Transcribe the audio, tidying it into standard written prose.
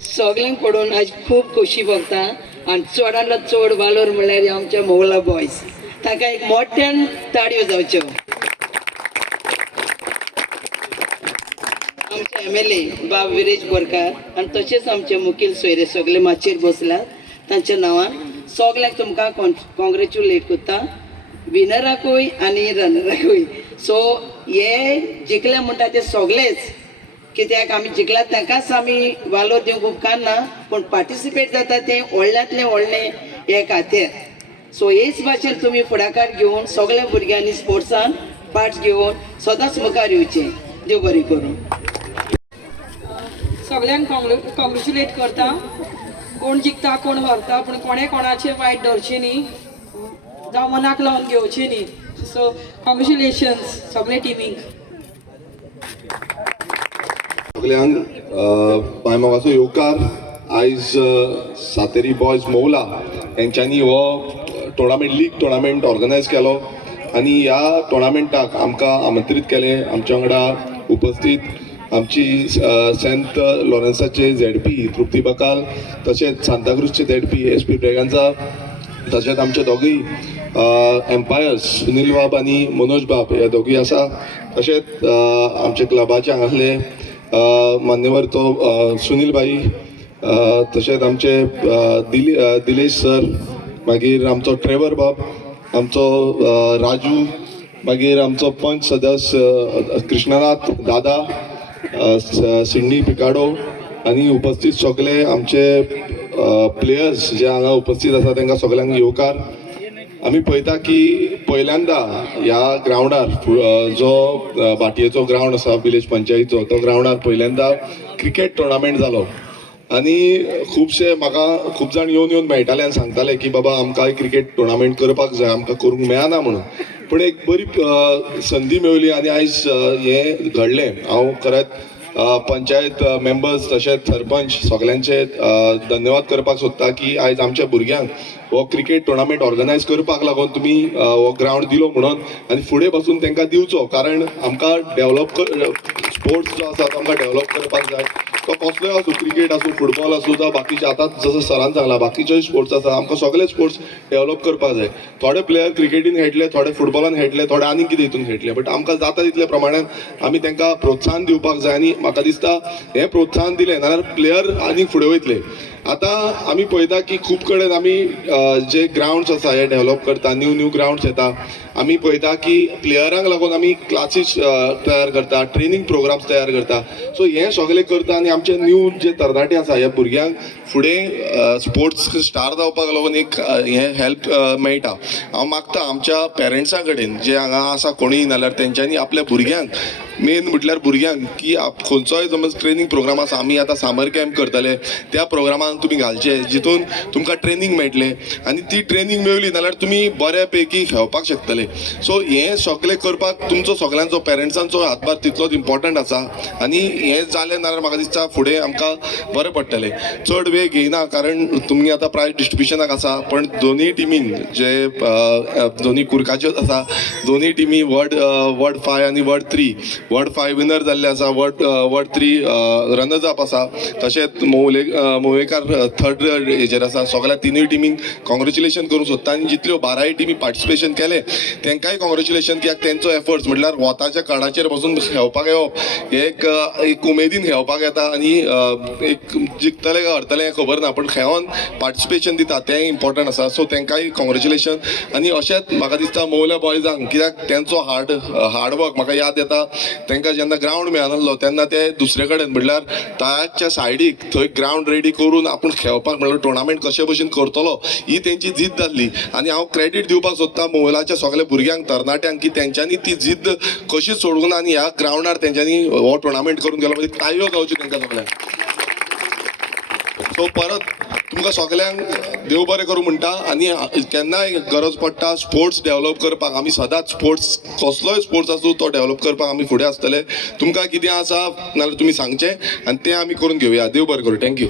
सगळ्यांक पडून आज खूब खोशी भोगता आणि चडांतलो चड वालोर म्हणल्यार आमच्या मोहल्ला बॉयज ताका एक मोठ्यान ताळयो जावच्यो. आमचे MLA बाब विरेज बोरकार आणि तशेंच आमचे मुखेल सोयरे सगळे माचयेर बसल्यात. तांच्या नांवान सगल्यांक तुमकां कॉंग्रेच्युलेट करता, विनराकूय आनी रनराकूय. सो हे जिखले म्हणटा ते सगळेच, कित्याक आमी जिखलात ताकाच आमी वालोर दिवंक उपकारना, पूण पार्टिसिपेट जाता ते व्हडल्यांतले व्हडलें हे खातीर. सो हेच भाशेन तुमी फुडाकार घेवन सगळ्या भुरग्यांनी स्पोर्ट्सान पार्ट घेवन सदांच मुखार येवचें. देव बरें करूं. सगळ्यांक कॉंग्रेच्युलेट करता. कोण जिखता कोण हरता, पूण कोणें कोणाचें वायट धरचें न्ही, जावं मनाक लावन घेवचें न्ही. सो कॉंग्रेच्युलेशन्स सगळे टिमीक. सगळ्यांक पांयमोगाचो येवकार. आयज सातेरी बॉयज मोवला हेंच्यांनी हो टोर्नामेंट लीग टोर्नामेंट ऑर्गनायज केलो आनी ह्या टोर्नामेंटाक आमकां आमंत्रीत केलें. आमच्या वांगडा उपस्थित आमची सेंट लॉरन्साचे ZP तृप्ती बकाल, तशेंच सांताक्रूजचे ZP SP ब्रेगांजा, तशेंच आमचे दोगूय एम्पायर्स सुनील बाब आनी मनोज बाब हे दोगूय आसा. तशेंच आमचे क्लबाचे हांगासले मान्यवर तो सुनील बाई, तशेंच आमचे दिलेश सर, मागीर आमचो ट्रेवर बाब, आमचो राजू, मागीर आमचो पंच सदस्य कृष्णनाथ दादा, सिडनी पिकाडो आनी उपस्थित सगळे आमचे प्लेयर्स जे हांगा उपस्थित आसा तांकां सगळ्यांक येवकार. आमी पळयता की पहिल्यांदा ह्या ग्रावंडार जो भाटयेचो ग्रावंड आसा विलेज पंचायतीचो, तो ग्रावंडार पहिल्यांदा क्रिकेट टोर्नामेंट जालो आनी खुबशे म्हाका खूब जाण येवन मेळटाले आनी सांगताले की बाबा आमकां क्रिकेट टोर्नामेंट करपाक जाय, आमकां करूंक मेळना म्हणून. पूण एक बरी संदी मेळ्ळी आनी आयज हें घडलें. हांव खरेंच पंचायत मेंबर्स तशेंच सरपंच सगळ्यांचे धन्यवाद करपाक सोदता की आयज आमच्या भुरग्यांक हो क्रिकेट टोर्नामेंट ऑर्गनायज करपाक लागून तुमी हो ग्रावंड दिलो म्हणून आनी फुडें पासून तांकां दिवचो. कारण आमकां डेवलप स्पोर्ट्स जो आसा तो आमकां डेवलप करपाक जाय. तो कसलोय आसूं, क्रिकेट आसूं, फुटबॉल आसूं, जावं बाकीचे आतां जसो सरान सांगला बाकीचे स्पोर्ट्स आसा, आमकां सगळे स्पोर्ट्स डेवलप करपाक जाय. थोडे प्लेयर क्रिकेटीन खेळटले, थोडे फुटबॉलान खेळटले, थोडे आनीक कितें हितून खेळटले, बट आमकां जाता तितले प्रमाणान आमी तांकां प्रोत्साहन दिवपाक जाय. आनी म्हाका दिसता हें प्रोत्साहन दिलें जाल्यार प्लेयर आनीक फुडें वयतले. आतां आमी पळयता की खूब कडेन आमी जे ग्रावंड्स आसा हे डेवलप करता, न्यू ग्रावंड्स येता. आमी पळयता की प्लेयरांक लागून आमी क्लासीस तयार करता, ट्रेनींग प्रोग्राम्स तयार करता. सो हें सगळें करता आनी आमचे न्यू जे तरणाटे आसा ह्या भुरग्यांक फुडें स्पोर्ट्स स्टार जावपाक लागून एक हें हेल्प मेळटा. हांव मागता आमच्या पेरंट्सां कडेन जे हांगा आसा कोणीय नाल्यार तेंच्यांनी आपल्या भुरग्यांक, मेन म्हटल्यार भुरग्यांक, की खंयचोय समज ट्रेनींग प्रोग्राम आसा, आमी आतां समर कॅम्प करतले, त्या प्रोग्रामान तुमी घालचे जितून तुमकां ट्रेनींग मेळटलें आनी ती ट्रेनींग मेळ्ळी नाल्यार तुमी बऱ्या पैकी खेळपाक शकतले. सो हें सगळें करपाक तुमचो सगळ्यांचो पेरंट्सांचो हातभार तितलोच इम्पॉर्टंट आसा आनी हें जालें नाल्यार म्हाका दिसता फुडें आमकां बरें पडटलें. चड वेळ घेयना कारण तुमी आतां प्रायज डिस्ट्रिब्युशनाक आसा, पण दोनूय टिमीन जे दोनूय कुर्काच्योच आसा, दोनूय टिमी वर्ड 5 आनी वर्ड 3, वर्ड 5 विनर जाल्ले आसा, वर्ड 3 रनर्स अप आसा. तशेंच मोवेकार थर्ड हेजेर आसा. सगळ्या तिनूय टिमींक कॉंग्रेच्युलेशन करूंक सोदता आनी जितल्यो 12 टिमी पार्टिसिपेशन केलें तांकांय कॉंग्रेच्युलेशन, कित्याक तेंचो एफर्ट्स म्हटल्यार वताच्या काडाचेर बसून खेळपाक येवप एक उमेदीन खेळपाक येता आनी एक जिखतले काय हरतले हें खबर ना, पण खेळोन पार्टिसिपेशन दिता तें इम्पॉर्टंट आसा. सो तांकांय कॉंग्रेच्युलेशन. आनी अशेंच म्हाका दिसता मोवल्या बॉयजांक, कित्याक तेंचो हार्डवर्क म्हाका याद येता. तांकां जेन्ना ग्रावंड मेळनासलो तेन्ना ते दुसरे कडेन म्हटल्यार तायाच्या सायडीक थंय ग्रावंड रेडी करून आपूण खेळपाक म्हटल्यार टोर्नामेंट कशे भशेन करतलो ही तेंची जिद्द जाल्ली. आनी हांव क्रेडीट दिवपाक सोदता मोवलाच्या सगळ्या भुरग्यांक, तरणाट्यांक, की तेंच्यांनी ती जिद्द कशी सोडून आनी ह्या ग्रावंडार तेंच्यांनी हो टोर्नामेंट करून गेलो. म्हणजे ताळयो गावच्यो तांकां सगळ्यांक. सो परत तुमकां सगळ्यांक देव बरें करूं म्हणटा. आनी केन्नाय गरज पडटा स्पोर्ट्स डेवलप करपाक, आमी सदांच स्पोर्ट्स कसलोय स्पोर्ट्स आसूं तो डेवलप करपाक आमी फुडें आसतले. तुमकां कितें आसा नाल्यार तुमी सांगचें आनी तें आमी करून घेवया. देव बरें करूं. थँक्यू.